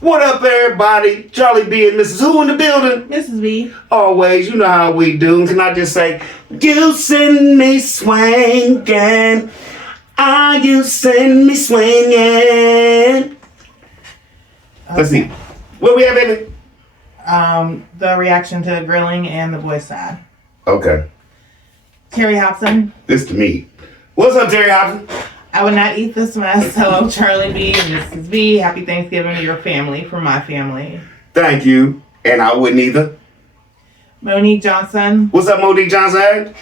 What up, everybody? Charlie B and Mrs. Who in the building? Mrs. B. Always, you know how we do. Can I just say, you send me swinging. Ah, you send me swinging. Let's see. What we have, baby? The reaction to grilling and the boys' side. Okay. Terry Hobson. This to me. What's up, Terry Hobson? I would not eat this mess. Hello, Charlie B and Mrs. B. Happy Thanksgiving to your family from my family. Thank you. And I wouldn't either. Monique Johnson. What's up, Monique Johnson?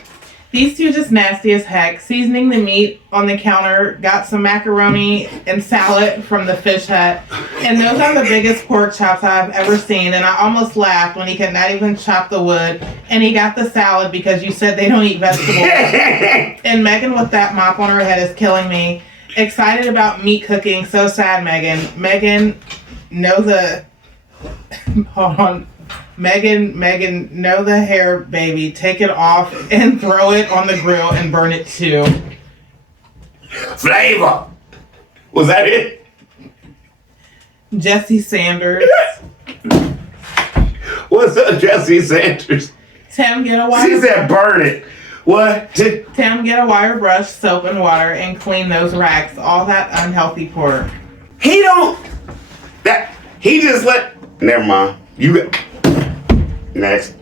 These two just nasty as heck. Seasoning the meat on the counter. Got some macaroni and salad from the fish hut. And those are the biggest pork chops I've ever seen. And I almost laughed when he could not even chop the wood. And he got the salad because you said they don't eat vegetables. And Megan with that mop on her head is killing me. Excited about meat cooking. So sad, Megan. Megan, know the... Hold on. Megan, know the hair, baby. Take it off and throw it on the grill and burn it too. Flavor. Was that it? Jesse Sanders. What's up, Jesse Sanders? Tim, get a wire. She said burn it. What? Tim, get a wire brush, soap, and water and clean those racks. All that unhealthy pork. He don't. He just let. Never mind. You. Next.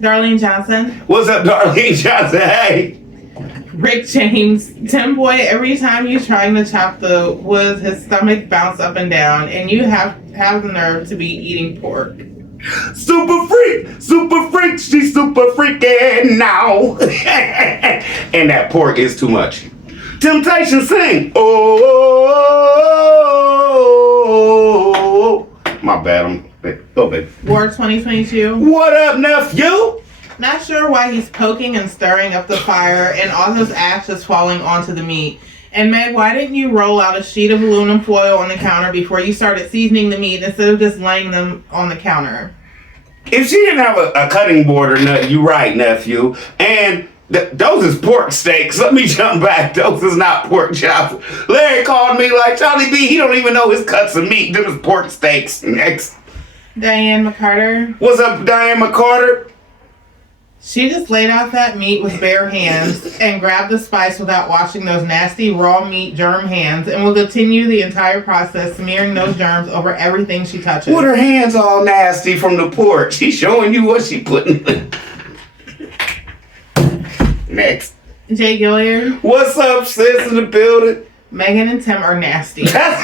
Darlene Johnson. What's up, Darlene Johnson? Hey. Rick James. Tim Boy, every time you're trying to chop the wood, his stomach bounce up and down, and you have the nerve to be eating pork. Super freak, she's super freaking now. And that pork is too much. Temptation sing. Oh, my bad. Go, baby. War 2022. What up, nephew? Not sure why he's poking and stirring up the fire and all those ashes falling onto the meat. And Meg, why didn't you roll out a sheet of aluminum foil on the counter before you started seasoning the meat instead of just laying them on the counter? If she didn't have a cutting board or nothing, you're right, nephew. And those is pork steaks. Let me jump back. Those is not pork chops. Larry called me like, Charlie B, he don't even know his cuts of meat. Them is pork steaks. Next. Diane McCarter. What's up, Diane McCarter? She just laid out that meat with bare hands and grabbed the spice without washing those nasty raw meat germ hands and will continue the entire process smearing those germs over everything she touches. With her hands all nasty from the pork. She's showing you what she putting in. Next. Jay Gilliard. What's up, sis in the building? Megan and Tim are nasty. Nothing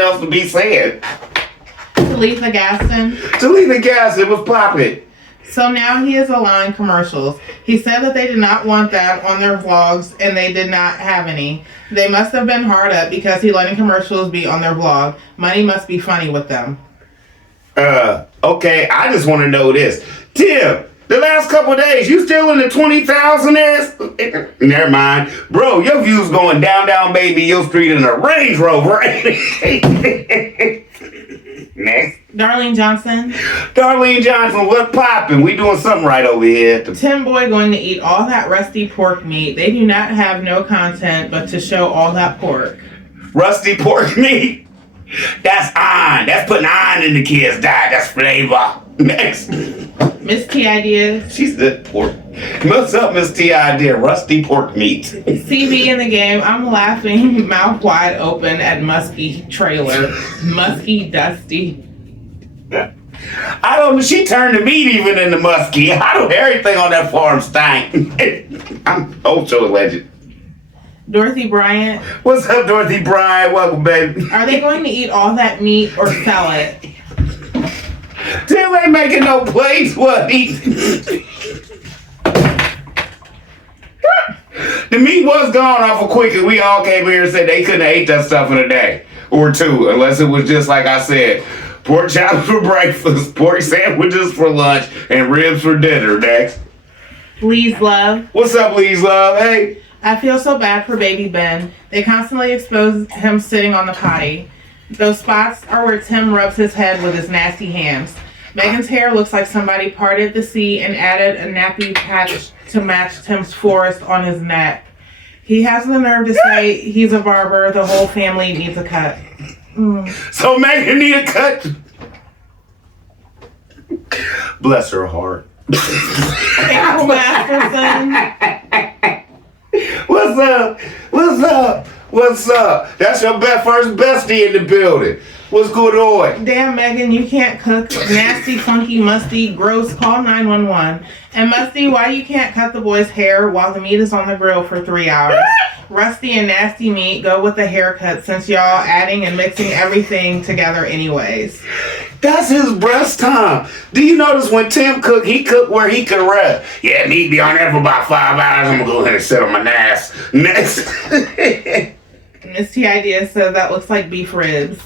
else to be said. Talitha Gaston. Talitha Gaston was popping. So now he is allowing commercials. He said that they did not want that on their vlogs and they did not have any. They must have been hard up because he letting commercials be on their vlog. Money must be funny with them. Okay, I just want to know this. Tim, the last couple of days, you still in the 20,000s? Never mind. Bro, your view's going down, baby, your street in a Range Rover. Next. Darlene Johnson. Darlene Johnson, what poppin'? We doing something right over here. Tim Boy going to eat all that rusty pork meat. They do not have no content but to show all that pork. Rusty pork meat? That's iron. That's putting iron in the kids' diet. That's flavor. Next. Miss T Idea. She said pork. What's up, Miss T Idea? Rusty pork meat. CB in the game. I'm laughing mouth wide open at Muskie trailer. Muskie Dusty. I don't know. She turned the meat even into musky. I don't everything on that farm stank. I'm old show legend. Dorothy Bryant. What's up, Dorothy Bryant? Welcome, baby. Are they going to eat all that meat or sell it? Tim ain't making no plates. What? The meat was gone off of quick, and we all came here and said they couldn't have ate that stuff in a day or two, unless it was just like I said. Pork chops for breakfast, pork sandwiches for lunch, and ribs for dinner. Next. Please, love. What's up, Lee's Love? Hey. I feel so bad for baby Ben. They constantly expose him sitting on the potty. Those spots are where Tim rubs his head with his nasty hands. Megan's hair looks like somebody parted the sea and added a nappy patch to match Tim's forest on his neck. He has the nerve to say he's a barber. The whole family needs a cut. So Megan need a cut. Bless her heart. April Masterson. What's up? What's up? What's up? That's your first bestie in the building. What's going on? Damn, Megan, you can't cook. Nasty, funky, musty, gross. Call 911. And Musty, why you can't cut the boy's hair while the meat is on the grill for 3 hours? Rusty and nasty meat go with the haircut since y'all adding and mixing everything together anyways. That's his breast time. Do you notice when Tim cooked, he cooked where he could rest? Yeah, me be on there for about 5 hours. I'm gonna go ahead and sit on my ass. Next. Miss T Idea says that looks like beef ribs.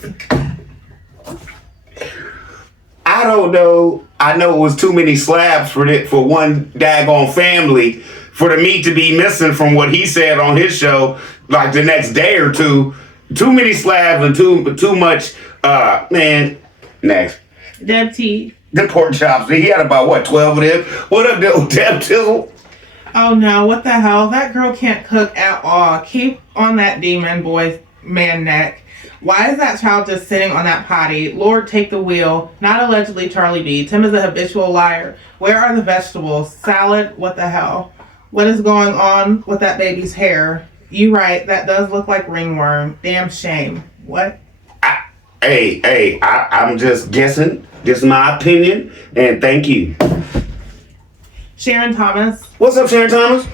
I don't know. I know it was too many slabs for one daggone family for the meat to be missing from what he said on his show, like the next day or two. Too many slabs and too much. Man. Next. Deb T. The pork chops. He had about, what, 12 of them? What up, Deb Tizzle? Oh no, what the hell? That girl can't cook at all. Keep on that demon boy's man neck. Why is that child just sitting on that potty? Lord, take the wheel. Not allegedly Charlie B. Tim is a habitual liar. Where are the vegetables? Salad? What the hell? What is going on with that baby's hair? You right, that does look like ringworm. Damn shame. What? I'm just guessing. This is my opinion, and thank you. Sharon Thomas. What's up, Sharon Thomas?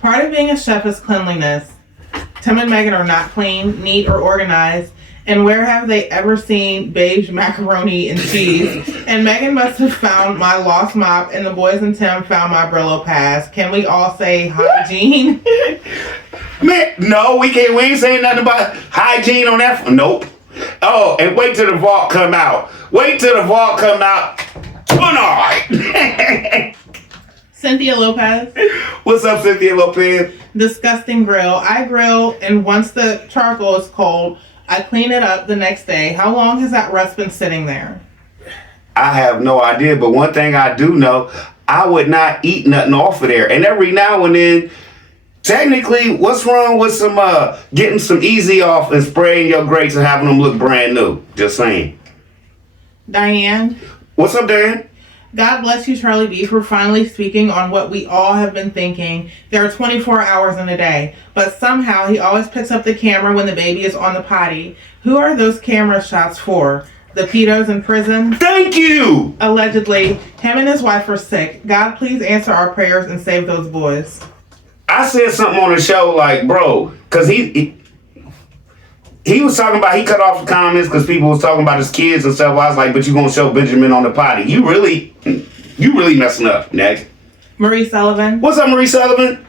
Part of being a chef is cleanliness. Tim and Megan are not clean, neat, or organized. And where have they ever seen beige macaroni and cheese? And Megan must have found my lost mop, and the boys and Tim found my Brillo pass. Can we all say hygiene? Man, no, we can't. We ain't saying nothing about hygiene on that. Nope. Oh, and wait till the vault come out. Wait till the vault come out tonight. Cynthia Lopez. What's up, Cynthia Lopez? Disgusting grill. I grill, and once the charcoal is cold, I clean it up the next day. How long has that rust been sitting there? I have no idea, but one thing I do know, I would not eat nothing off of there. And every now and then, technically, what's wrong with some getting some easy off and spraying your grates and having them look brand new? Just saying. Diane. What's up, Dan? God bless you, Charlie B, for finally speaking on what we all have been thinking. There are 24 hours in a day, but somehow he always picks up the camera when the baby is on the potty. Who are those camera shots for? The pedos in prison? Thank you! Allegedly, him and his wife are sick. God, please answer our prayers and save those boys. I said something on the show like, bro, because he was talking about, he cut off the comments because people was talking about his kids and stuff. I was like, but you gonna show Benjamin on the potty. You really messing up. Next. Marie Sullivan. What's up, Marie Sullivan?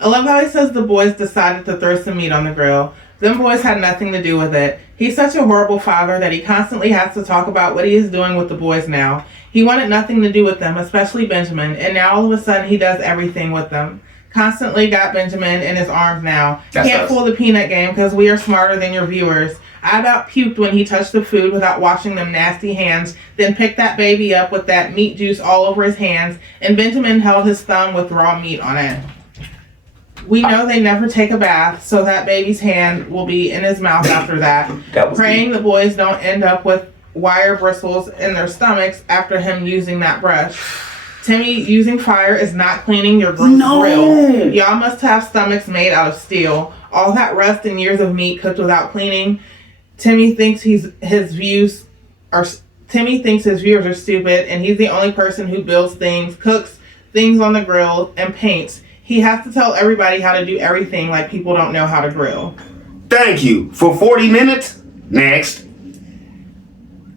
I love how he says the boys decided to throw some meat on the grill. Them boys had nothing to do with it. He's such a horrible father that he constantly has to talk about what he is doing with the boys now. He wanted nothing to do with them, especially Benjamin, and now all of a sudden he does everything with them. Constantly got Benjamin in his arms now. Can't fool the peanut game because we are smarter than your viewers. I about puked when he touched the food without washing them nasty hands, then picked that baby up with that meat juice all over his hands, and Benjamin held his thumb with raw meat on it. We know they never take a bath, so that baby's hand will be in his mouth after that. Praying the boys don't end up with wire bristles in their stomachs after him using that brush. Timmy, using fire is not cleaning your grill. Y'all must have stomachs made out of steel. All that rust and years of meat cooked without cleaning. Timmy thinks his viewers are stupid, and he's the only person who builds things, cooks things on the grill, and paints. He has to tell everybody how to do everything like people don't know how to grill. Thank you. For 40 minutes? Next.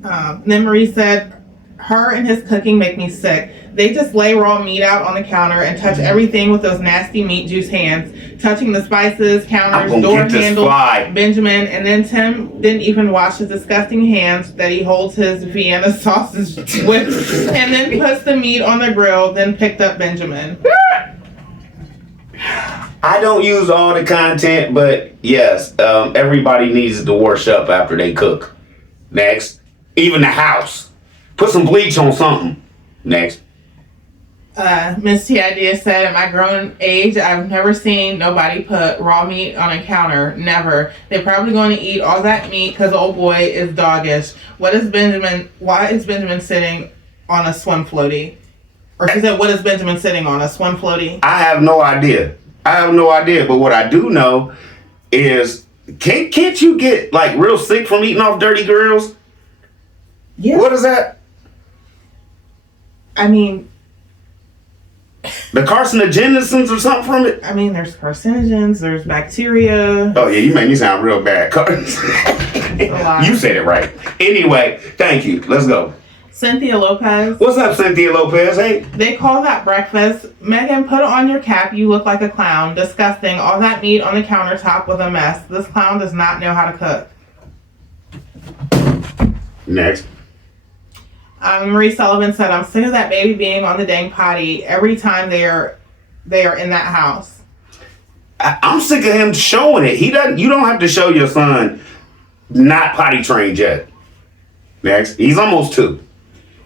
Then Marie said, her and his cooking make me sick. They just lay raw meat out on the counter and touch everything with those nasty meat juice hands, touching the spices, counters, door handles, Benjamin, and then Tim didn't even wash his disgusting hands that he holds his Vienna sausage with, and then puts the meat on the grill, then picked up Benjamin. I don't use all the content, but yes, everybody needs to wash up after they cook. Next. Even the house. Put some bleach on something. Next. Miss T Idea said, at my grown age, I've never seen nobody put raw meat on a counter. Never. They're probably going to eat all that meat because old boy is doggish. Why is Benjamin sitting on a swim floaty? Or she said, what is Benjamin sitting on? A swim floaty? I have no idea. But what I do know is, can't you get like real sick from eating off dirty grills? Yeah. What is that? I mean, the carcinogenesis or something from it? I mean, there's carcinogens, there's bacteria. Oh yeah, you made me sound real bad. You said it right. Anyway, thank you. Let's go. Cynthia Lopez. What's up, Cynthia Lopez? Hey. They call that breakfast. Megan, put on your cap. You look like a clown. Disgusting. All that meat on the countertop was a mess. This clown does not know how to cook. Next. Marie Sullivan said, I'm sick of that baby being on the dang potty every time they are in that house. I'm sick of him showing it. You don't have to show your son not potty trained yet. Next. He's almost 2.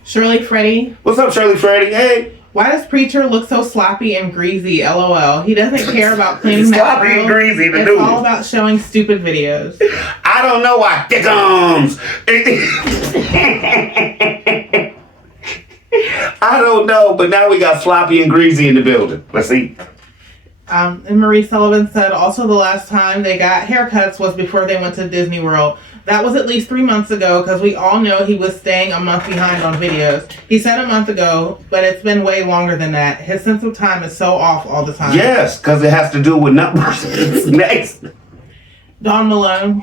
Shirley Freddie. What's up, Shirley Freddie? Hey. Why does Preacher look so sloppy and greasy? LOL. He doesn't care about cleaning that sloppy and greasy, the It's dude. all about showing stupid videos. I don't know why thickums. I don't know, but now we got sloppy and greasy in the building. Let's see. And Marie Sullivan said also the last time they got haircuts was before they went to Disney World. That was at least 3 months ago because we all know he was staying a month behind on videos. He said a month ago, but it's been way longer than that. His sense of time is so off all the time. Yes, because it has to do with numbers. Next. Dawn Malone.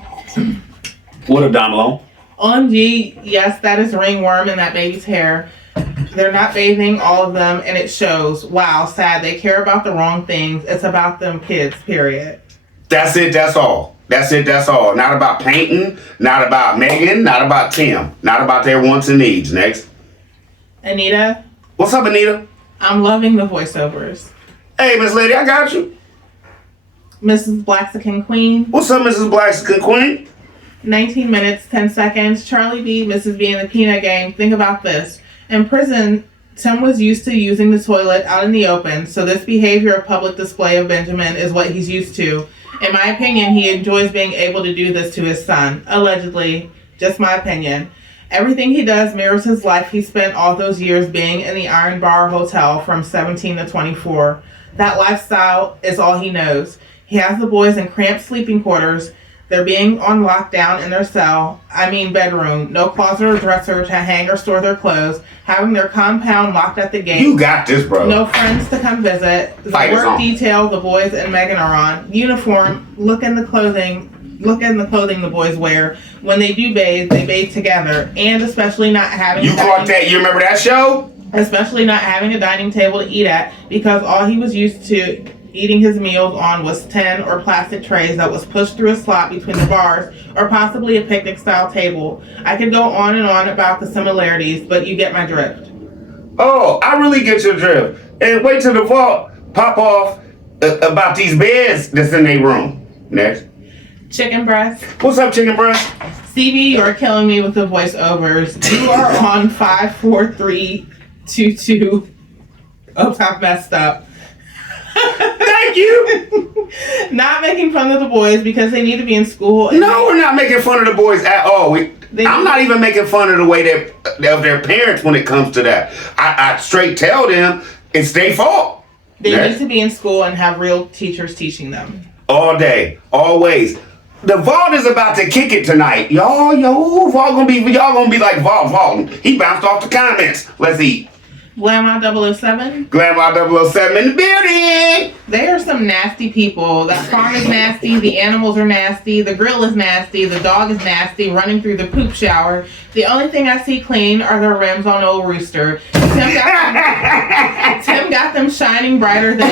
What up, Don Malone? OMG, yes, that is ringworm in that baby's hair. They're not bathing, all of them, and it shows. Wow, sad. They care about the wrong things. It's about them kids, period. That's it, that's all. That's it, that's all. Not about painting, not about Megan, not about Tim, not about their wants and needs. Next. Anita. What's up, Anita? I'm loving the voiceovers. Hey, Miss Lady, I got you. Mrs. Blaxican Queen. What's up, Mrs. Blaxican Queen? 19 minutes, 10 seconds. Charlie B, Mrs. B in the peanut game. Think about this. In prison, Tim was used to using the toilet out in the open, so this behavior of public display of Benjamin is what he's used to. In my opinion, he enjoys being able to do this to his son. Allegedly. Just my opinion. Everything he does mirrors his life he spent all those years being in the Iron Bar Hotel from 17 to 24. That lifestyle is all he knows. He has the boys in cramped sleeping quarters. They're being on lockdown in their cell, bedroom, no closet or dresser to hang or store their clothes, having their compound locked at the gate. You got this, bro. No friends to come visit. The work detail the boys and Megan are on. Uniform, look in the clothing the boys wear. When they do bathe, they bathe together. And especially not having You caught that? You remember that show? Especially not having a dining table to eat at, because all he was used to eating his meals on was tin or plastic trays that was pushed through a slot between the bars, or possibly a picnic style table. I could go on and on about the similarities, but you get my drift. Oh, I really get your drift. And wait till the vault pop off about these beds that's in their room. Next. Chicken breast. What's up, chicken breast? CB, you're killing me with the voiceovers. You are on 54322. Oops, I've messed up. Thank you. Not making fun of the boys because they need to be in school. No, we're not making fun of the boys at all. I'm not even making fun of the way of their parents when it comes to that. I straight tell them it's their fault. They need to be in school and have real teachers teaching them. All day, always. The Vault is about to kick it tonight. Y'all gonna be like Vault. He bounced off the comments. Let's eat. Grandma 007. Grandma 007 in the building. They are some nasty people. That farm is nasty. The animals are nasty. The grill is nasty. The dog is nasty, running through the poop shower. The only thing I see clean are the rims on old Rooster. Tim got them shining brighter than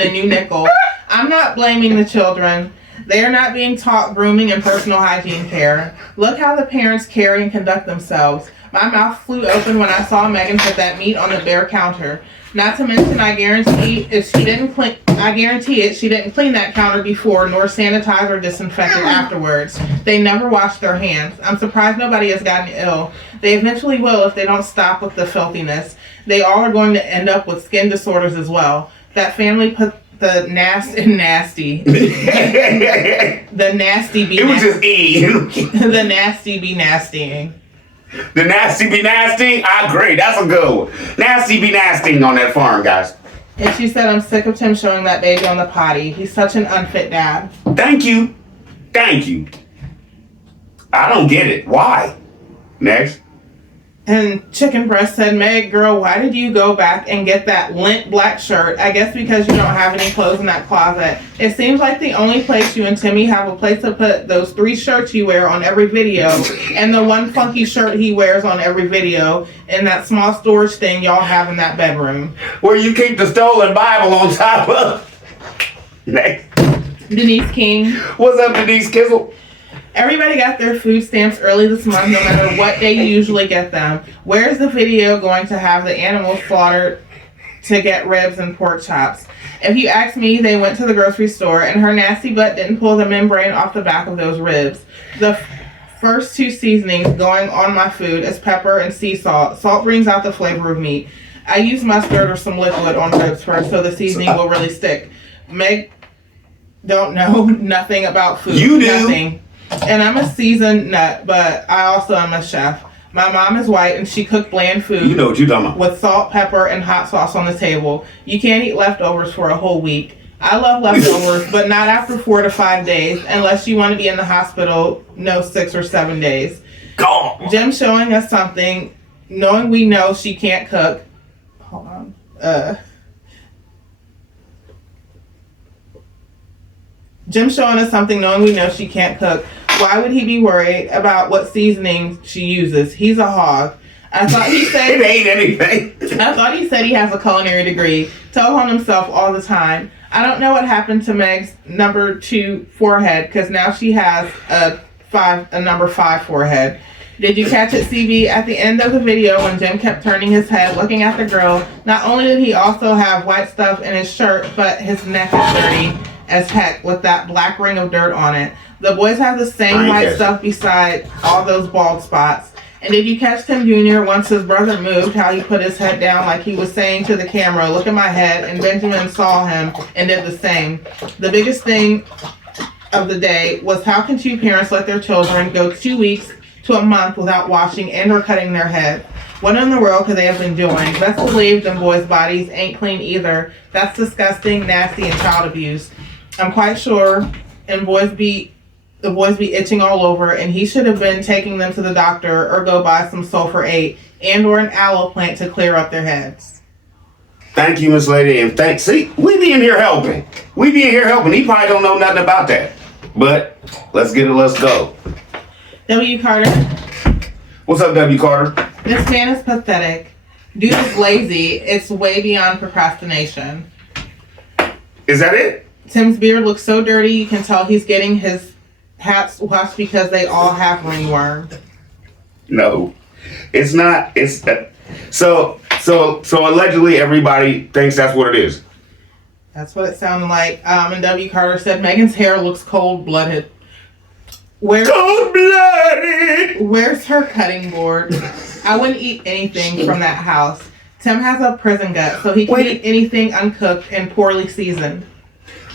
a new nickel. I'm not blaming the children. They are not being taught grooming and personal hygiene care. Look how the parents carry and conduct themselves. My mouth flew open when I saw Megan put that meat on the bare counter. Not to mention, I guarantee she didn't clean that counter before, nor sanitize or disinfect it afterwards. They never wash their hands. I'm surprised nobody has gotten ill. They eventually will if they don't stop with the filthiness. They all are going to end up with skin disorders as well. That family put the nasty. The nasty be It was just E. The nasty be nastying. The nasty be nasty? I agree. That's a good one. Nasty be nastying on that farm, guys. And she said, I'm sick of Tim showing that baby on the potty. He's such an unfit dad. Thank you. Thank you. I don't get it. Why? Next. And Chicken Breast said, Meg, girl, why did you go back and get that lint black shirt? I guess because you don't have any clothes in that closet. It seems like the only place you and Timmy have a place to put those 3 shirts you wear on every video and the one funky shirt he wears on every video and that small storage thing y'all have in that bedroom. Where you keep the stolen Bible on top of. Next. Denise King. What's up, Denise Kissel? Everybody got their food stamps early this month, no matter what day you usually get them. Where's the video going to have the animals slaughtered to get ribs and pork chops? If you ask me, they went to the grocery store and her nasty butt didn't pull the membrane off the back of those ribs. The first 2 seasonings going on my food is pepper and sea salt. Salt brings out the flavor of meat. I use mustard or some liquid on ribs first so the seasoning will really stick. Meg don't know nothing about food. You do. Nothing. And I'm a seasoned nut, but I also am a chef. My mom is white and she cooked bland food. You know what you're talking about. With salt, pepper, and hot sauce on the table. You can't eat leftovers for a whole week. I love leftovers, but not after 4 to 5 days, unless you want to be in the hospital, no 6 or 7 days. Gone. Jim showing us something, knowing we know she can't cook. Hold on. Jim showing us something knowing we know she can't cook. Why would he be worried about what seasoning she uses? He's a hog. I thought he said it ain't anything. I thought he said he has a culinary degree. Told on himself all the time. I don't know what happened to Meg's number 2 forehead because now she has a number 5 forehead. Did you catch it, CB? At the end of the video when Jim kept turning his head looking at the grill, not only did he also have white stuff in his shirt, but his neck is dirty as heck with that black ring of dirt on it. The boys have the same white stuff beside all those bald spots. And did you catch Tim Jr. once his brother moved, how he put his head down like he was saying to the camera, look at my head, and Benjamin saw him and did the same. The biggest thing of the day was how can 2 parents let their children go 2 weeks to a month without washing and or cutting their head? What in the world could they have been doing? Best believe them boys' bodies ain't clean either. That's disgusting, nasty, and child abuse. I'm quite sure the boys be itching all over, and he should have been taking them to the doctor or go buy some sulfur 8 and or an aloe plant to clear up their heads. Thank you, Miss Lady, and see, we be in here helping. He probably don't know nothing about that. But let's go. W. Carter. What's up, W. Carter? This man is pathetic. Dude is lazy. It's way beyond procrastination. Is that it? Tim's beard looks so dirty you can tell he's getting his hats washed because they all have ringworm. No, it's not. It's so allegedly everybody thinks that's what it is. That's what it sounded like. And W. Carter said Megan's hair looks cold-blooded. Cold-blooded. Where's her cutting board? I wouldn't eat anything from that house. Tim has a prison gut, so he can eat anything uncooked and poorly seasoned.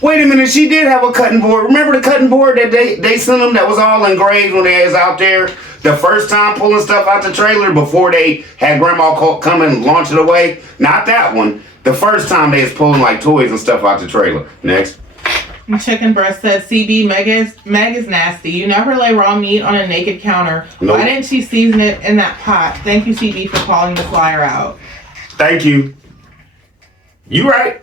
Wait a minute, she did have a cutting board. Remember the cutting board that they sent them that was all engraved when they was out there the first time pulling stuff out the trailer before they had Grandma come and launch it away? Not that one. The first time they was pulling like toys and stuff out the trailer. Next. Chicken Breast said, CB, Meg is nasty. You never lay raw meat on a naked counter. Nope. Why didn't she season it in that pot? Thank you, CB, for calling the flyer out. Thank you. You right.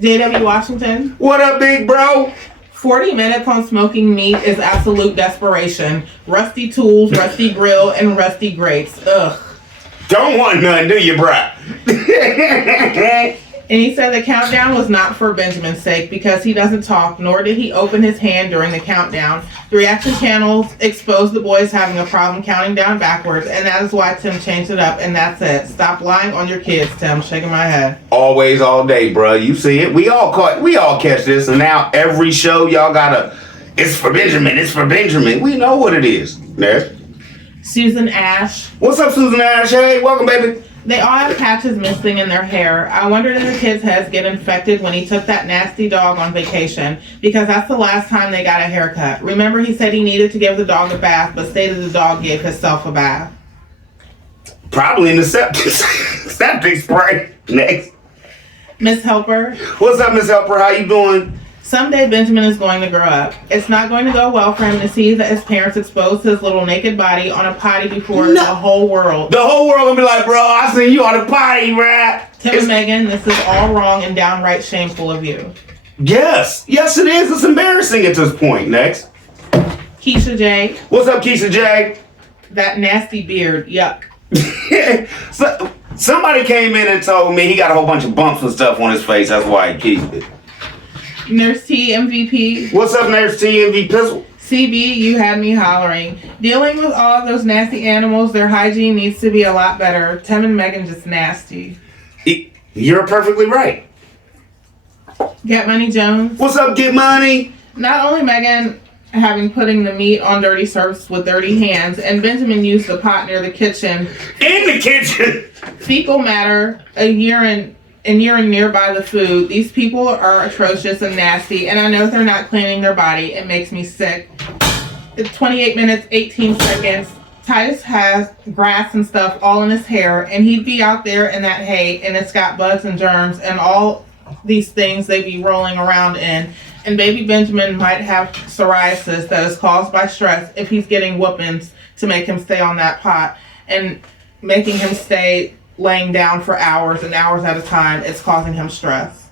JW Washington. What up, big bro? 40 minutes on smoking meat is absolute desperation. Rusty tools, rusty grill, and rusty grates. Ugh. Don't want none, do you, bruh? And he said the countdown was not for Benjamin's sake because he doesn't talk, nor did he open his hand during the countdown. The reaction channels exposed the boys having a problem counting down backwards, and that is why Tim changed it up, and that's it. Stop lying on your kids, Tim. Shaking my head. Always, all day, bruh. You see it. We all catch this, and now every show y'all gotta, it's for Benjamin, it's for Benjamin. We know what it is. Next. Susan Ash. What's up, Susan Ash? Hey, welcome, baby. They all have patches missing in their hair. I wonder did the kids' heads get infected when he took that nasty dog on vacation, because that's the last time they got a haircut. Remember, he said he needed to give the dog a bath, but stated the dog gave himself a bath. Probably in the septic spray. Next. Miss Helper. What's up, Miss Helper? How you doing? Someday Benjamin is going to grow up. It's not going to go well for him to see that his parents exposed his little naked body on a potty before the whole world. The whole world gonna be like, bro, I seen you on the potty, bruh. Tim and Megan, this is all wrong and downright shameful of you. Yes, it is. It's embarrassing at this point. Next. Keisha J. What's up, Keisha J? That nasty beard, yuck. So, somebody came in and told me he got a whole bunch of bumps and stuff on his face. That's why he keeps it. Nurse T MVP. What's up, Nurse T MVP Pistol? CB, you had me hollering. Dealing with all of those nasty animals, their hygiene needs to be a lot better. Tim and Megan just nasty. You're perfectly right. Get Money Jones. What's up, Get Money? Not only Megan having putting the meat on dirty surface with dirty hands, and Benjamin used the pot near the kitchen. In the kitchen. Fecal matter, a urine nearby the food. These people are atrocious and nasty, and I know they're not cleaning their body. It makes me sick. It's 28 minutes, 18 seconds. Titus has grass and stuff all in his hair, and he'd be out there in that hay, and it's got bugs and germs and all these things they be rolling around in. And baby Benjamin might have psoriasis that is caused by stress if he's getting whoopings to make him stay on that pot and making him stay laying down for hours and hours at a time. It's causing him stress.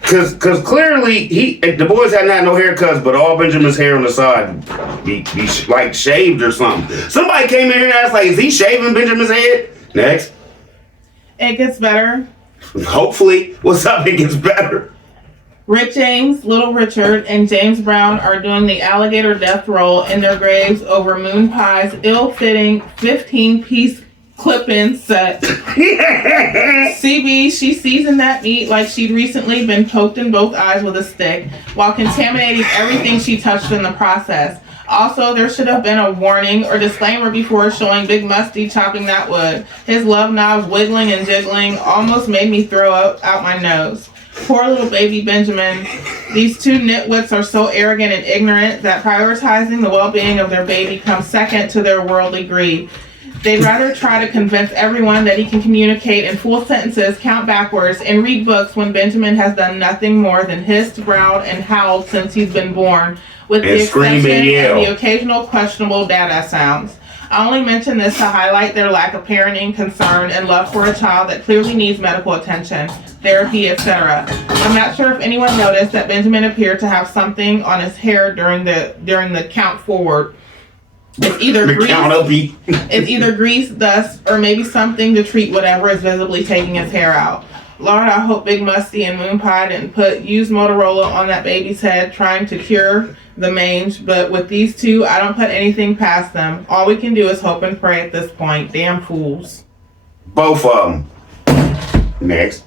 Cause clearly the boys hadn't had no haircuts, but all Benjamin's hair on the side be like shaved or something. Somebody came in here and asked, like, is he shaving Benjamin's head? Next. It gets better. Hopefully. What's up? It gets better. Rick James, Little Richard, and James Brown are doing the alligator death roll in their graves over Moon Pie's ill-fitting 15-piece clip-in set. CB, she seasoned that meat like she'd recently been poked in both eyes with a stick while contaminating everything she touched in the process. Also, there should have been a warning or disclaimer before showing Big Musty chopping that wood. His love knobs wiggling and jiggling almost made me throw out my nose. Poor little baby Benjamin. These two nitwits are so arrogant and ignorant that prioritizing the well-being of their baby comes second to their worldly greed. They'd rather try to convince everyone that he can communicate in full sentences, count backwards, and read books when Benjamin has done nothing more than hissed, growled, and howled since he's been born, with the exception of the occasional questionable dada sounds. I only mention this to highlight their lack of parenting, concern, and love for a child that clearly needs medical attention, therapy, etc. I'm not sure if anyone noticed that Benjamin appeared to have something on his hair during the count forward. It's either grease, dust, or maybe something to treat whatever is visibly taking his hair out. Lord, I hope Big Musty and Moon Pie didn't put used Motorola on that baby's head trying to cure the mange, but with these two, I don't put anything past them. All we can do is hope and pray at this point. Damn fools. Both of them. Next.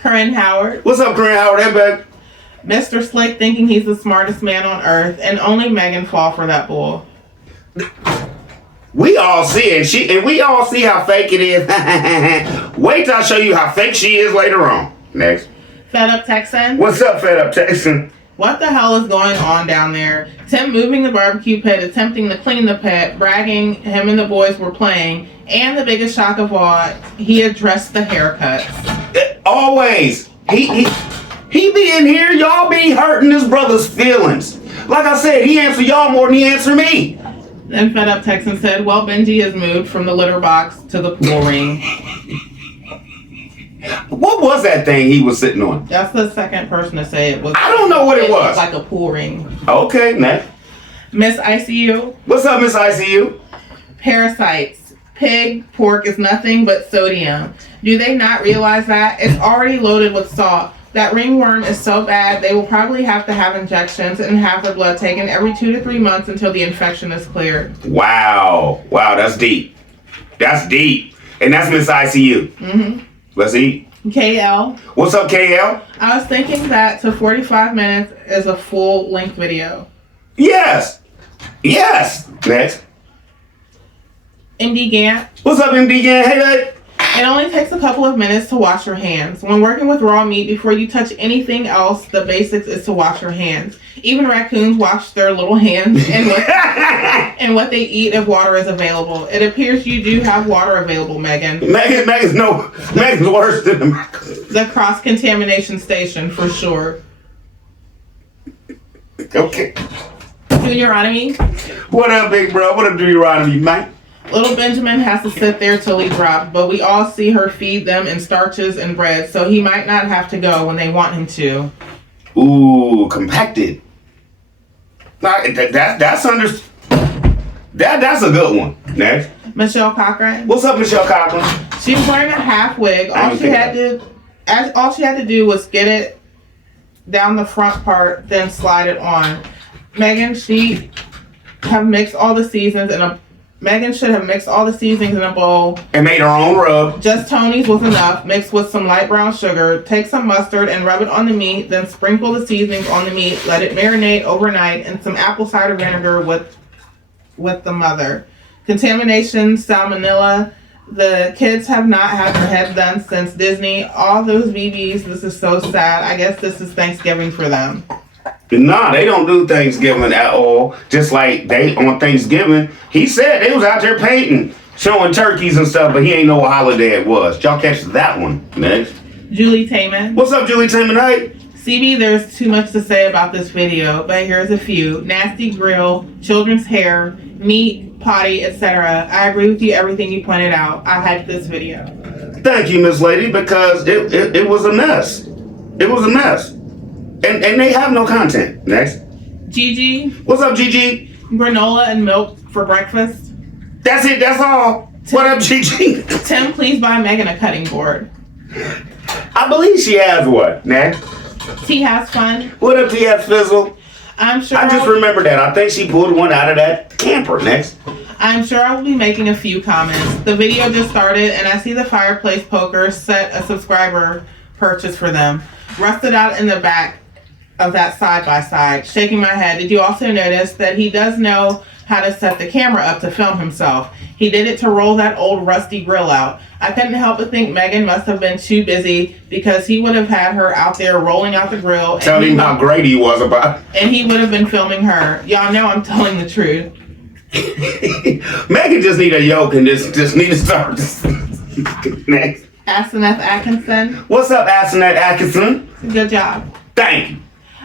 Corinne Howard. What's up, Corinne Howard? Hey, babe. Mr. Slick thinking he's the smartest man on earth, and only Megan fall for that bull. We all see it, and we all see how fake it is. Wait till I show you how fake she is later on. Next. Fed Up Texan. What's up, Fed Up Texan? What the hell is going on down there? Tim moving the barbecue pit, attempting to clean the pit, bragging him and the boys were playing, and the biggest shock of all, he addressed the haircuts. Always. He be in here, y'all be hurting his brother's feelings. Like I said, he answer y'all more than he answer me. Then Fed Up Texan said, well, Benji has moved from the litter box to the pool ring. What was that thing he was sitting on? That's the second person to say it. I don't know what it was. Like a pool ring. Okay, next. Miss ICU. What's up, Miss ICU? Parasites. Pig, pork is nothing but sodium. Do they not realize that? It's already loaded with salt. That ringworm is so bad, they will probably have to have injections and have their blood taken every 2 to 3 months until the infection is cleared. Wow, that's deep. That's deep. And that's Miss ICU. Mm-hmm. Let's eat. KL. What's up, KL? I was thinking that to 45 minutes is a full-length video. Yes. Next. MD Gant. What's up, MD Gang? Hey, hey. It only takes a couple of minutes to wash your hands. When working with raw meat, before you touch anything else, the basics is to wash your hands. Even raccoons wash their little hands and what they eat if water is available. It appears you do have water available, Megan. Megan's worse than the cross-contamination station, for sure. Okay. Deuteronomy. What up, big bro? What up, Deuteronomy, man? Little Benjamin has to sit there till he drops, but we all see her feed them in starches and bread, so he might not have to go when they want him to. Ooh, compacted. That's a good one. Next. Michelle Cochran. What's up, Michelle Cochran? She was wearing a half wig. All she had to do was get it down the front part, then slide it on. Megan should have mixed all the seasonings in a bowl. And made her own rub. Just Tony's was enough. Mix with some light brown sugar. Take some mustard and rub it on the meat. Then sprinkle the seasonings on the meat. Let it marinate overnight in some apple cider vinegar with the mother. Contamination, salmonella. The kids have not had their heads done since Disney. All those BBs, this is so sad. I guess this is Thanksgiving for them. Nah, they don't do Thanksgiving at all. Just like they on Thanksgiving, he said they was out there painting, showing turkeys and stuff, but he ain't know what holiday it was. Y'all catch that one. Next. Julie Taman. What's up, Julie Taman? Hey. CB, there's too much to say about this video, but here's a few. Nasty grill, children's hair, meat, potty, etc. I agree with you, everything you pointed out. I hyped this video. Thank you, Miss Lady, because it was a mess. It was a mess. And they have no content. Next. Gigi. What's up, Gigi? Granola and milk for breakfast. That's it. That's all. What up, Gigi? Tim, please buy Megan a cutting board. I believe she has one. Next. T has fun. What up, T has fizzle? I'm sure. I just remembered that. I think she pulled one out of that camper. Next. I'm sure I will be making a few comments. The video just started and I see the fireplace poker set a subscriber purchase for them. Rusted out in the back of that side-by-side, shaking my head. Did you also notice that he does know how to set the camera up to film himself? He did it to roll that old rusty grill out. I couldn't help but think Megan must have been too busy because he would have had her out there rolling out the grill. Tell him how great he was about it. And he would have been filming her. Y'all know I'm telling the truth. Megan just need a yoke and just need to start. Next. Aseneth Atkinson. What's up, Aseneth Atkinson? Good job. Thank you.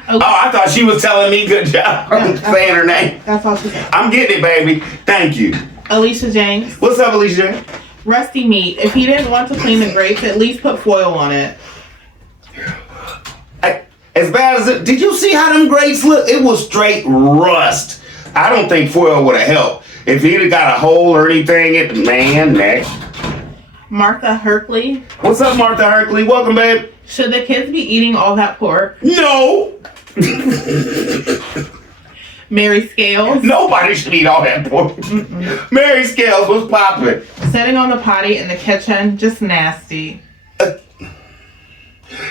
Oh, I thought she was telling me good job. I'm saying her name. That's all she said. I'm getting it, baby. Thank you. Alicia James. What's up, Alicia? Rusty meat. If he didn't want to clean the grapes, at least put foil on it. As bad as it, did you see how them grapes look? It was straight rust. I don't think foil would have helped. If he'd have got a hole or anything, next. Martha Herkley. What's up, Martha Herkley? Welcome, babe. Should the kids be eating all that pork? No. Mary Scales. Nobody should eat all that pork. Mary Scales was popping. Setting on the potty in the kitchen, just nasty.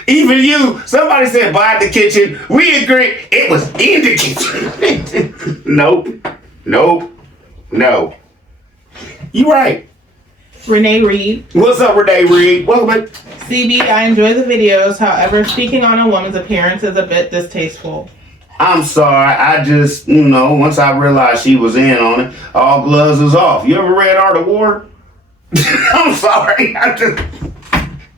Even you, somebody said buy the kitchen. We agree. It was in the kitchen. Nope. No. You right. Renee Reed. What's up, Renee Reed? Welcome back. CB, I enjoy the videos. However, speaking on a woman's appearance is a bit distasteful. I'm sorry. I just, once I realized she was in on it, all gloves is off. You ever read Art of War? I'm sorry.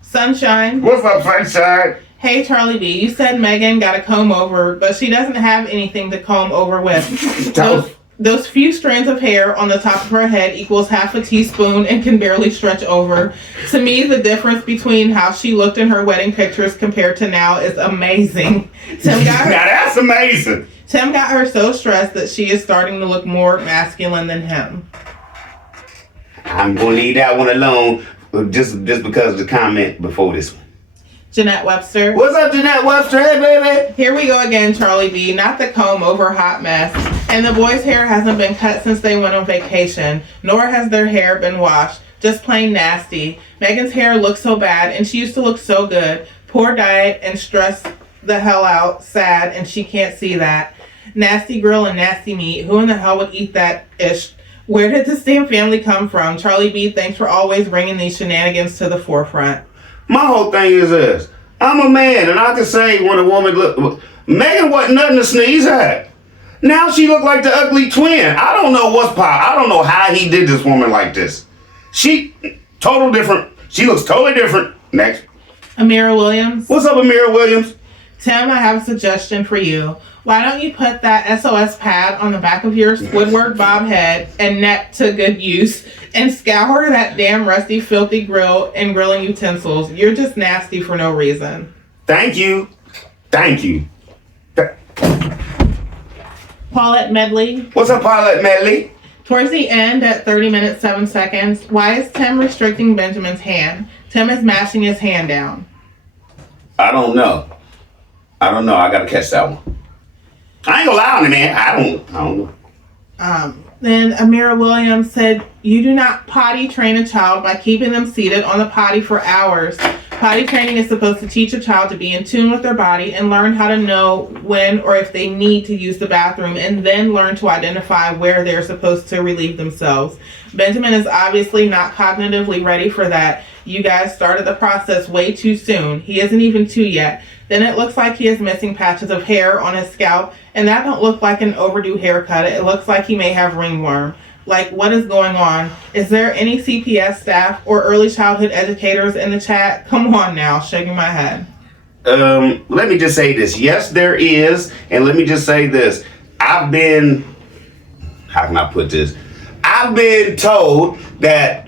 Sunshine. What's up, Sunshine? Hey, Charlie B. You said Megan got a comb over, but she doesn't have anything to comb over with. Those few strands of hair on the top of her head equals half a teaspoon and can barely stretch over. To me, the difference between how she looked in her wedding pictures compared to now is amazing. Now that's amazing. Tim got her so stressed that she is starting to look more masculine than him. I'm going to leave that one alone just because of the comment before this one. Jeanette Webster. What's up, Jeanette Webster? Hey, baby. Here we go again, Charlie B. Not the comb over hot mess. And the boys' hair hasn't been cut since they went on vacation, nor has their hair been washed. Just plain nasty. Megan's hair looks so bad, and she used to look so good. Poor diet and stress the hell out. Sad, and she can't see that. Nasty grill and nasty meat. Who in the hell would eat that ish? Where did this damn family come from? Charlie B, thanks for always bringing these shenanigans to the forefront. My whole thing is this. I'm a man, and I can say when a woman look... Megan wasn't nothing to sneeze at. Now she look like the ugly twin. I don't know what's pop. I don't know how he did this woman like this. She total different. She looks totally different. Next. Amira Williams. What's up, Amira Williams? Tim, I have a suggestion for you. Why don't you put that SOS pad on the back of your Squidward bob head and neck to good use and scour that damn rusty, filthy grill and grilling utensils. You're just nasty for no reason. Thank you. Thank you. Paulette Medley. What's up, Paulette Medley? Towards the end, at 30 minutes, 7 seconds, why is Tim restricting Benjamin's hand? Tim is mashing his hand down. I don't know. I gotta catch that one. I ain't gonna lie on it, man. I don't know. Then Amira Williams said, you do not potty train a child by keeping them seated on the potty for hours. Potty training is supposed to teach a child to be in tune with their body and learn how to know when or if they need to use the bathroom, and then learn to identify where they're supposed to relieve themselves. Benjamin is obviously not cognitively ready for that. You guys started the process way too soon. He isn't even 2 yet. Then it looks like he is missing patches of hair on his scalp, and that don't look like an overdue haircut. It looks like he may have ringworm. Like, what is going on? Is there any CPS staff or early childhood educators in the chat? Come on now, shaking my head. Let me just say this. Yes, there is. And let me just say this. How can I put this? I've been told that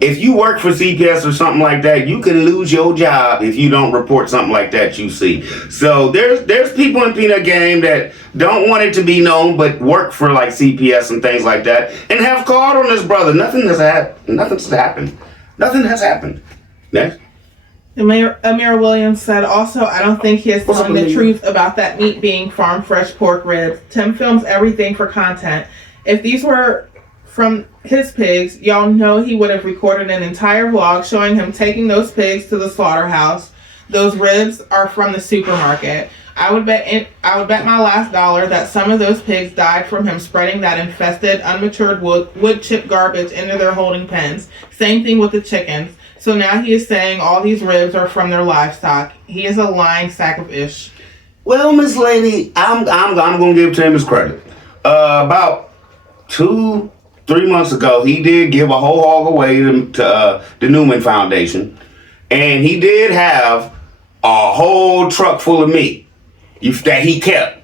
if you work for CPS or something like that, you can lose your job if you don't report something like that you see. So there's people in Peanut Game that don't want it to be known, but work for like CPS and things like that, and have called on this brother. Nothing has happened. Nothing has happened. Next. Amira Williams said, also, I don't think he is telling the truth about that meat being farm fresh pork ribs. Tim films everything for content. If these were from his pigs, y'all know he would have recorded an entire vlog showing him taking those pigs to the slaughterhouse. Those ribs are from the supermarket. I would bet my last dollar that some of those pigs died from him spreading that infested, unmatured wood chip garbage into their holding pens. Same thing with the chickens. So now he is saying all these ribs are from their livestock. He is a lying sack of ish. Well, Miss Lady, I'm gonna give Tim his credit. About 2-3 months ago, he did give a whole hog away to the Newman Foundation, and he did have a whole truck full of meat that he kept,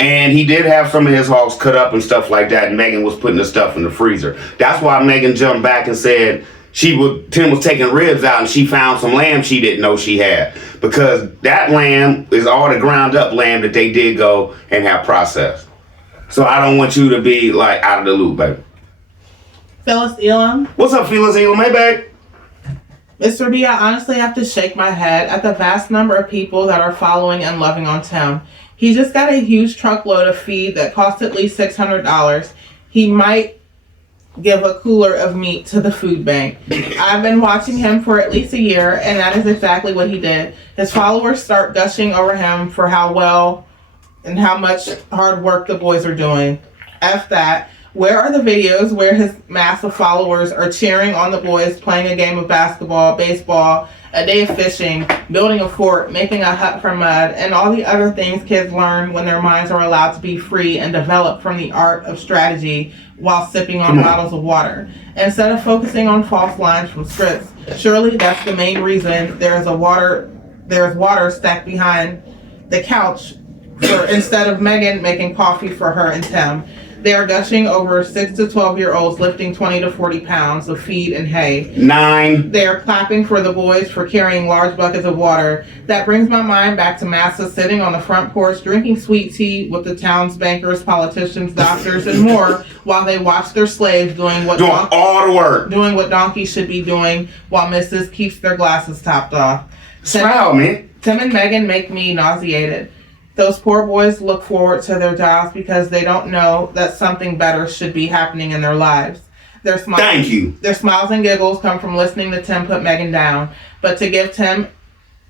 and he did have some of his hogs cut up and stuff like that, and Megan was putting the stuff in the freezer. That's why Megan jumped back and said Tim was taking ribs out and she found some lamb she didn't know she had, because that lamb is all the ground up lamb that they did go and have processed. So I don't want you to be like out of the loop, baby. Phyllis Elam. What's up, Phyllis Elam? Hey, babe. Mr. B, I honestly have to shake my head at the vast number of people that are following and loving on Tim. He just got a huge truckload of feed that cost at least $600. He might give a cooler of meat to the food bank. I've been watching him for at least a year, and that is exactly what he did. His followers start gushing over him for how well and how much hard work the boys are doing. F that. Where are the videos where his massive followers are cheering on the boys playing a game of basketball, baseball, a day of fishing, building a fort, making a hut from mud, and all the other things kids learn when their minds are allowed to be free and develop from the art of strategy while sipping on bottles of water? Instead of focusing on false lines from scripts, surely that's the main reason there's water stacked behind the couch instead of Megan making coffee for her and Tim. They are gushing over 6 to 12-year-olds lifting 20 to 40 pounds of feed and hay. 9. They are clapping for the boys for carrying large buckets of water. That brings my mind back to Massa sitting on the front porch drinking sweet tea with the town's bankers, politicians, doctors, and more while they watch their slaves doing what all the work. Doing what donkeys should be doing while Mrs. keeps their glasses topped off. Smile, man. Tim and Megan make me nauseated. Those poor boys look forward to their jobs because they don't know that something better should be happening in their lives. Thank you. Their smiles and giggles come from listening to Tim put Megan down. But to give Tim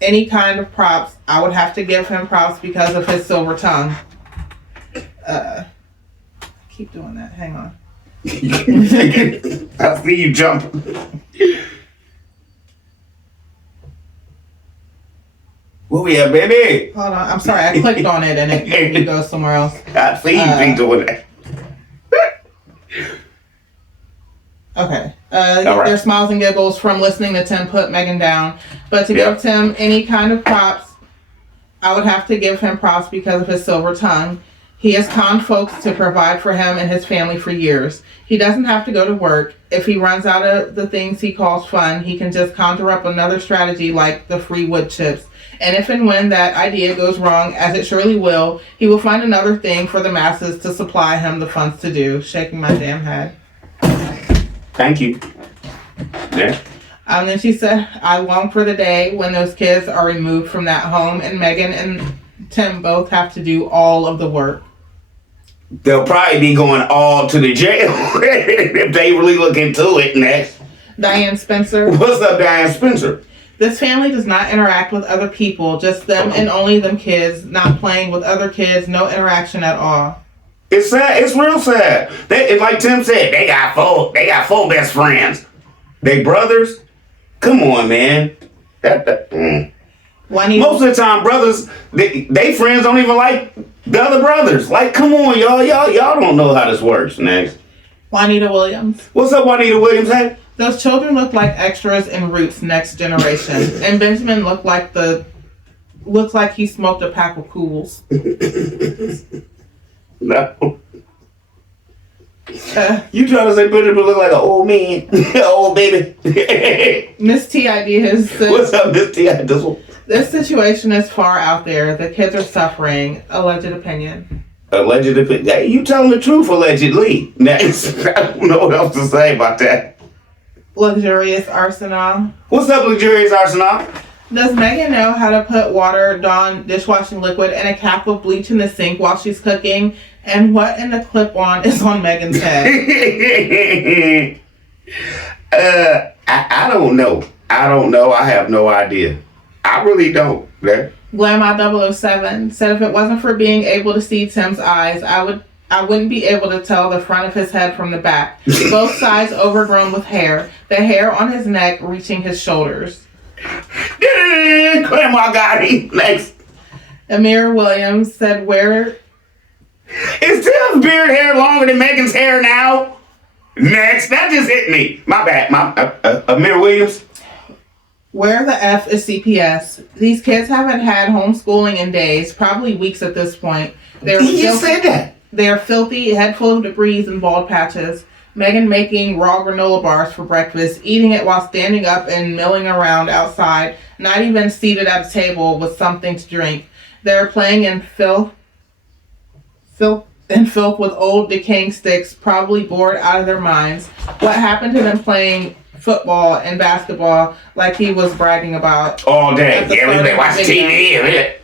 any kind of props, I would have to give him props because of his silver tongue. Keep doing that. Hang on. I see you jump. Where we at, baby? Hold on. I'm sorry. I clicked on it and it goes somewhere else. I see you be doing that. Okay. right. There's smiles and giggles from listening to Tim put Megan down. But to Yep. give Tim any kind of props, I would have to give him props because of his silver tongue. He has conned folks to provide for him and his family for years. He doesn't have to go to work. If he runs out of the things he calls fun, he can just conjure up another strategy like the free wood chips. And if and when that idea goes wrong, as it surely will, he will find another thing for the masses to supply him the funds to do. Shaking my damn head. Thank you. Yeah. And then she said, I long for the day when those kids are removed from that home and Megan and Tim both have to do all of the work. They'll probably be going all to the jail if they really look into it next. Diane Spencer. What's up, Diane Spencer? This family does not interact with other people, just them and only them kids, not playing with other kids, no interaction at all. It's sad. It's real sad. It's like Tim said, they got four best friends. They brothers. Come on, man. Most of the time, brothers, they friends don't even like the other brothers. Like, come on, y'all don't know how this works. Next. Juanita Williams. What's up, Juanita Williams? Hey? Those children look like extras in Roots Next Generation, and Benjamin looks like he smoked a pack of Cools. No. You trying to say Benjamin look like an old man? Old baby. Miss T Ideas says, what's up, Miss T? This situation is far out there. The kids are suffering. Alleged opinion. Alleged opinion. Hey, you telling the truth, allegedly. Next. I don't know what else to say about that. Luxurious Arsenal. What's up, Luxurious Arsenal? Does Megan know how to put water, Dawn dishwashing liquid, and a cap of bleach in the sink while she's cooking? And what in the clip-on is on Megan's head? I don't know. I have no idea. I really don't. Yeah. Glamma 007 said if it wasn't for being able to see Tim's eyes, I wouldn't be able to tell the front of his head from the back. Both sides overgrown with hair. The hair on his neck reaching his shoulders. Grandma got him. Next. Amir Williams said, where... Is Tim's beard hair longer than Megan's hair now? Next. That just hit me. My bad. Amir Williams. Where the F is CPS? These kids haven't had homeschooling in days, probably weeks at this point. You said that. They are filthy, head full of debris and bald patches. Megan making raw granola bars for breakfast, eating it while standing up and milling around outside, not even seated at a table with something to drink. They're playing in filth with old decaying sticks, probably bored out of their minds. What happened to them playing football and basketball like he was bragging about? All day. Yeah, we watch TV.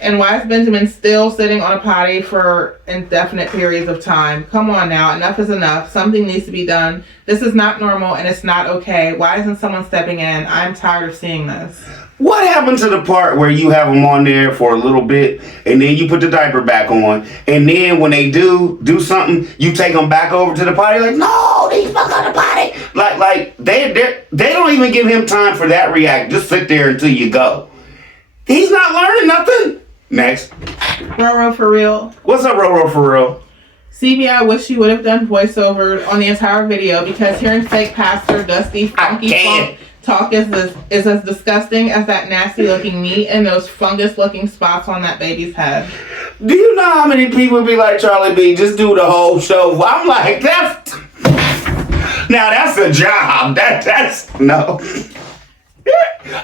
And why is Benjamin still sitting on a potty for indefinite periods of time? Come on now, enough is enough. Something needs to be done. This is not normal and it's not okay. Why isn't someone stepping in? I'm tired of seeing this. What happened to the part where you have them on there for a little bit and then you put the diaper back on and then when they do something, you take them back over to the potty like, no, he's back on the potty. Like they don't even give him time for that react. Just sit there until you go. He's not learning nothing. Next. Roro for real. What's up, Roro for real? CBI wish she would have done voiceover on the entire video because hearing fake pastor Dusty funky funk talk is as disgusting as that nasty looking meat and those fungus looking spots on that baby's head. Do you know how many people be like, Charlie B, just do the whole show? I'm like, that's a job. That's no.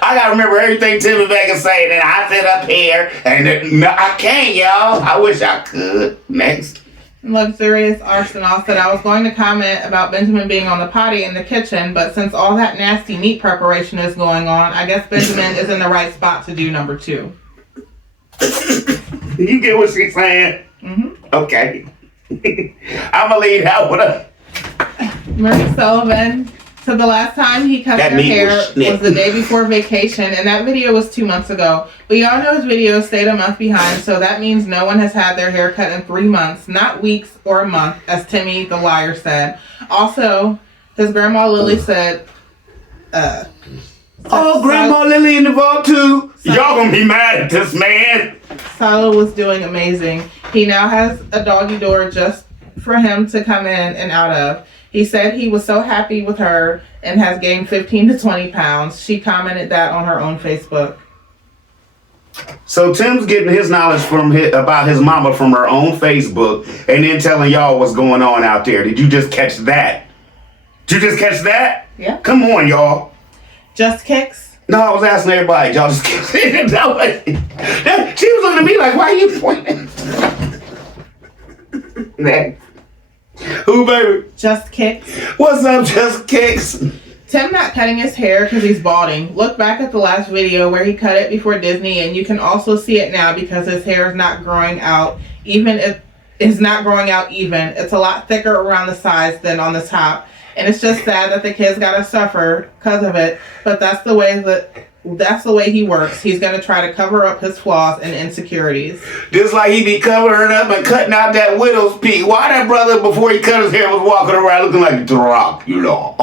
I gotta remember everything Tim and Megan say, and I sit up here, and no, I can't, y'all. I wish I could. Next. Luxurious Arsenal said, I was going to comment about Benjamin being on the potty in the kitchen, but since all that nasty meat preparation is going on, I guess Benjamin is in the right spot to do number 2. You get what she's saying? Mm-hmm. Okay. I'm gonna leave that one up. Marie Sullivan So the last time he cut That their meat hair was was, snip. the day before vacation, and that video was 2 months ago. But y'all know his video stayed a month behind, so that means no one has had their hair cut in 3 months, not weeks or a month, as Timmy the liar said. Also, his grandma Lily said, Oh, Grandma Lily in the vault too. Y'all gonna be mad at this man. Silo was doing amazing. He now has a doggy door just for him to come in and out of. He said he was so happy with her and has gained 15 to 20 pounds. She commented that on her own Facebook. So Tim's getting his knowledge about his mama from her own Facebook and then telling y'all what's going on out there. Did you just catch that? Did you just catch that? Yeah. Come on, y'all. Just kicks? No, I was asking everybody. Y'all just she was looking at me like, why are you pointing? Who, baby? Just kicks. What's up, Just Kicks? Tim not cutting his hair because he's balding. Look back at the last video where he cut it before Disney, and you can also see it now because his hair is not growing out even. It's not growing out even. It's a lot thicker around the sides than on the top. And it's just sad that the kids gotta suffer because of it. But that's the way he works. He's gonna try to cover up his flaws and insecurities. Just like he be covering up and cutting out that widow's peak. Why that brother, before he cut his hair, was walking around looking like Dracula?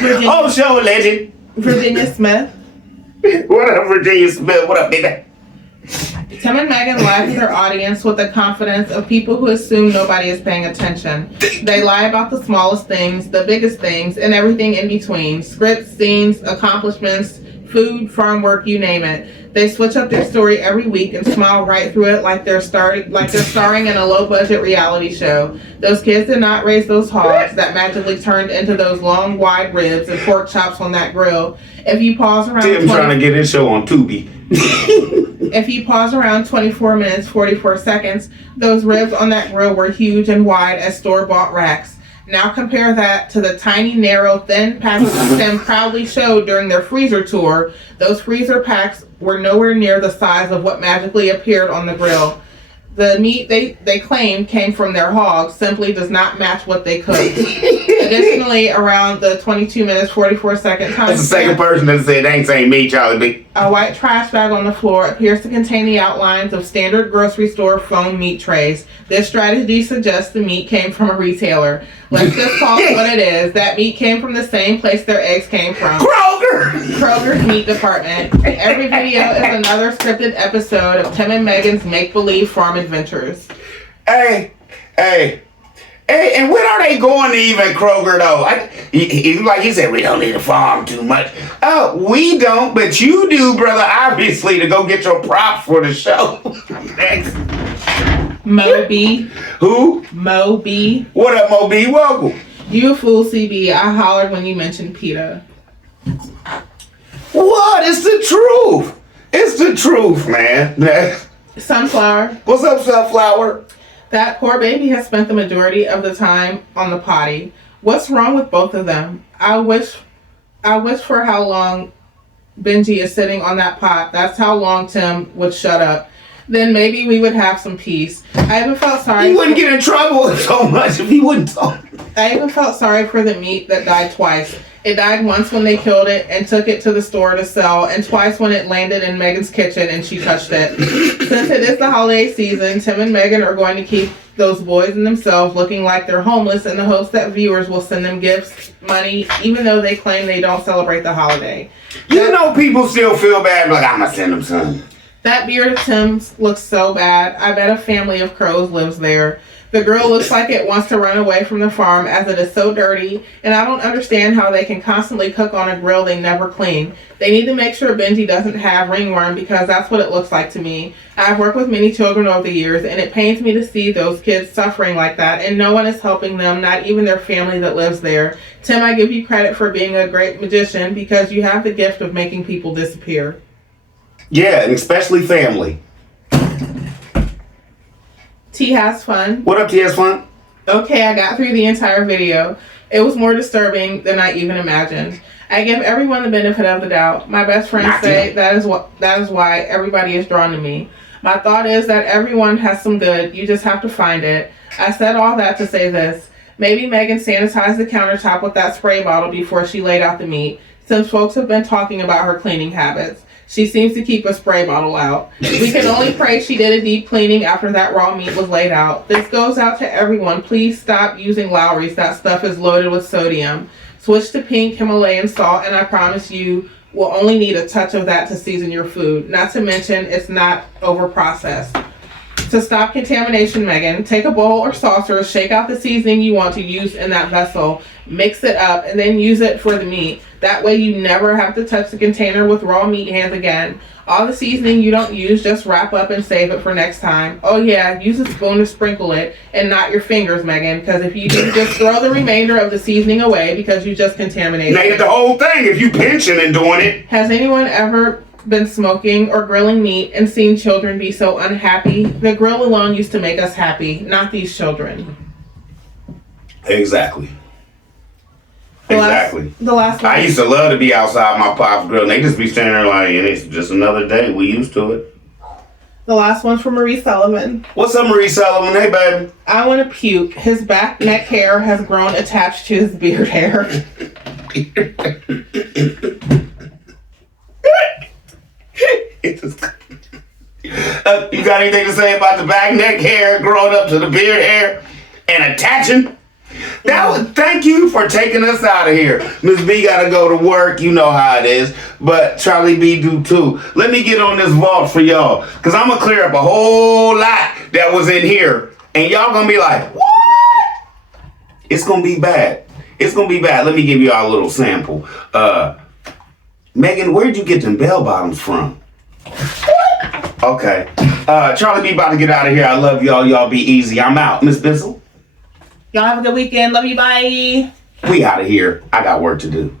Oh, show legend. Virginia Smith. What up, Virginia Smith? What up, baby? Tim and Megan lie to their audience with the confidence of people who assume nobody is paying attention. They lie about the smallest things, the biggest things, and everything in between. Scripts, scenes, accomplishments, food, farm work, you name it. They switch up their story every week and smile right through it like they're starring in a low-budget reality show. Those kids did not raise those hogs that magically turned into those long, wide ribs and pork chops on that grill. If you pause around Tim trying to get his show on Tubi. If you pause around 24 minutes, 44 seconds, those ribs on that grill were huge and wide as store-bought racks. Now compare that to the tiny, narrow, thin packages Tim proudly showed during their freezer tour. Those freezer packs were nowhere near the size of what magically appeared on the grill. The meat they claimed came from their hogs simply does not match what they cooked. Additionally, around the 22 minutes, 44 second time That's the second person that said they ain't saying me, Charlie B. a white trash bag on the floor appears to contain the outlines of standard grocery store foam meat trays. This strategy suggests the meat came from a retailer. Let's just call it what it is. That meat came from the same place their eggs came from. Kroger's meat department. Every video is another scripted episode of Tim and Megan's make-believe farm adventures. Hey, and when are they going to even Kroger though? He said, we don't need to farm too much. Oh, we don't, but you do, brother, obviously, to go get your props for the show. Next. Mo B. Who? Mo B. What up, Mo B? Welcome. You a fool, CB. I hollered when you mentioned PETA. What? It's the truth. It's the truth, man. Sunflower. What's up, Sunflower? That poor baby has spent the majority of the time on the potty. What's wrong with both of them? I wish for how long Benji is sitting on that pot. That's how long Tim would shut up. Then maybe we would have some peace. I even felt sorry. He wouldn't get in trouble so much if he wouldn't talk. I even felt sorry for the meat that died twice. It died once when they killed it and took it to the store to sell, and twice when it landed in Megan's kitchen and she touched it. Since it is the holiday season, Tim and Megan are going to keep those boys and themselves looking like they're homeless in the hopes that viewers will send them gifts, money, even though they claim they don't celebrate the holiday. You know people still feel bad, like, I'm gonna send them something. That beard of Tim's looks so bad. I bet a family of crows lives there. The girl looks like it wants to run away from the farm as it is so dirty, and I don't understand how they can constantly cook on a grill they never clean. They need to make sure Benji doesn't have ringworm because that's what it looks like to me. I've worked with many children over the years, and it pains me to see those kids suffering like that, and no one is helping them, not even their family that lives there. Tim, I give you credit for being a great magician because you have the gift of making people disappear. Yeah, and especially family. T has fun. What up, T has fun? Okay, I got through the entire video. It was more disturbing than I even imagined. I give everyone the benefit of the doubt. My best friends say that is why everybody is drawn to me. My thought is that everyone has some good. You just have to find it. I said all that to say this. Maybe Megan sanitized the countertop with that spray bottle before she laid out the meat, since folks have been talking about her cleaning habits. She seems to keep a spray bottle out. We can only pray she did a deep cleaning after that raw meat was laid out. This goes out to everyone. Please stop using Lowry's. That stuff is loaded with sodium. Switch to pink Himalayan salt, and I promise you will only need a touch of that to season your food. Not to mention, it's not over-processed. To stop contamination, Megan, take a bowl or saucer, shake out the seasoning you want to use in that vessel, mix it up, and then use it for the meat. That way you never have to touch the container with raw meat hands again. All the seasoning you don't use, just wrap up and save it for next time. Oh yeah, use a spoon to sprinkle it, and not your fingers, Megan, because if you do, just throw the remainder of the seasoning away because you just contaminated Negative the whole thing if you pinching and doing it. Has anyone ever been smoking or grilling meat and seen children be so unhappy? The grill alone used to make us happy, not these children. Exactly. The last one. I used to love to be outside my pop's grill, and they just be standing there like, and it's just another day. We used to it. The last one's from Marie Sullivan. What's up, Marie Sullivan? Hey, baby. I want to puke. His back neck hair has grown attached to his beard hair. You got anything to say about the back neck hair growing up to the beard hair and attaching? Thank you for taking us out of here. Miss B gotta go to work, you know how it is, but Charlie B do too. Let me get on this vault for y'all, because I'm gonna clear up a whole lot that was in here, and y'all gonna be like, what? It's gonna be bad. It's gonna be bad. Let me give y'all a little sample. Megan, where'd you get them bell bottoms from? Okay. Charlie B about to get out of here. I love y'all. Y'all be easy. I'm out. Miss Bissell? Y'all have a good weekend. Love you. Bye. We out of here. I got work to do.